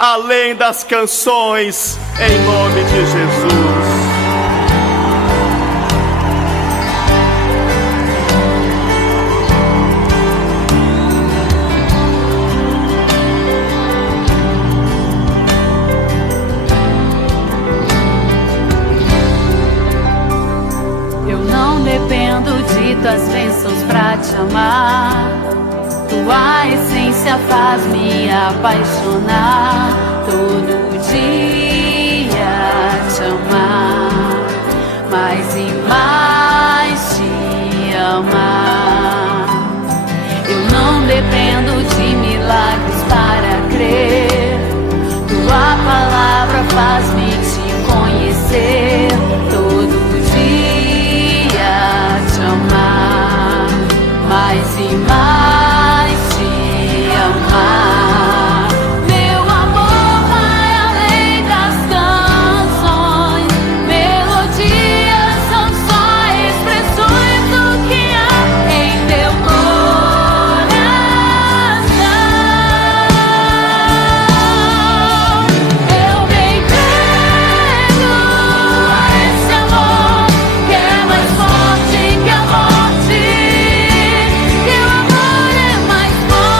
além das canções, em nome de Jesus. Eu não dependo de tuas bênçãos pra te amar. Tua essência faz me apaixonar. Todo dia te amar, mais e mais te amar. Eu não dependo de milagres para crer. Tua palavra faz-me te conhecer. Todo dia te amar, mais e mais te amar. Meu amor vai além das canções. Melodias são só expressões do que há em teu coração. Eu me entrego a esse amor que é mais forte que a morte. Teu amor é mais forte.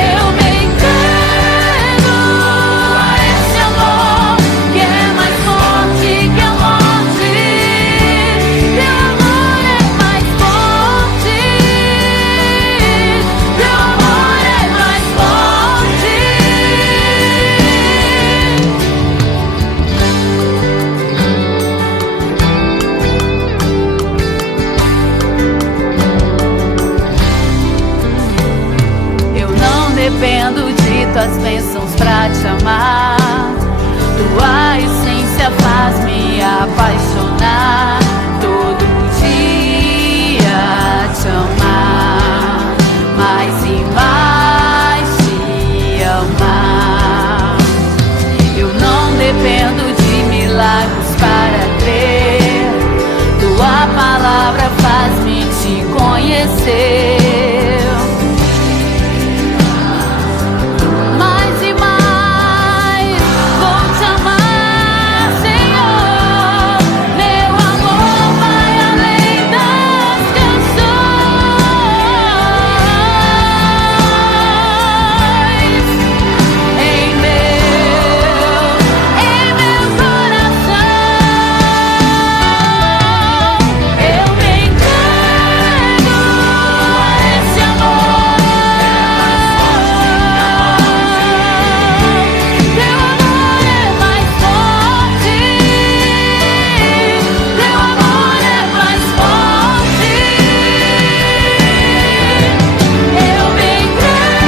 Eu me entrego a esse amor que é mais forte que a morte. Teu amor é mais forte. Teu amor é mais forte. Eu não dependo de tuas bênçãos pra te amar. Tua essência faz me apaixonar. Todo dia te amar, mais e mais te amar. Eu não dependo de milagres para crer. Tua palavra faz-me te conhecer. Mais e mais vou te amar, Senhor. Meu amor vai além das canções. Em meu coração, eu me entrego a esse amor. Teu amor é mais forte. Teu amor é mais forte. Eu me entrego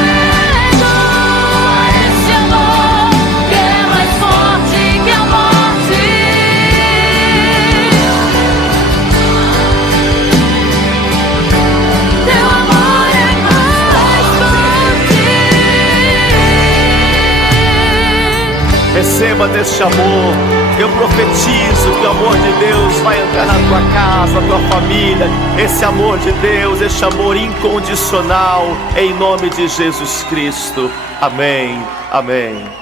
a esse amor que é mais forte que a morte. Teu amor é mais forte. Receba deste amor. Eu profetizo que o amor de Deus vai entrar na tua casa, na tua família. Esse amor de Deus, esse amor incondicional, em nome de Jesus Cristo. Amém, amém.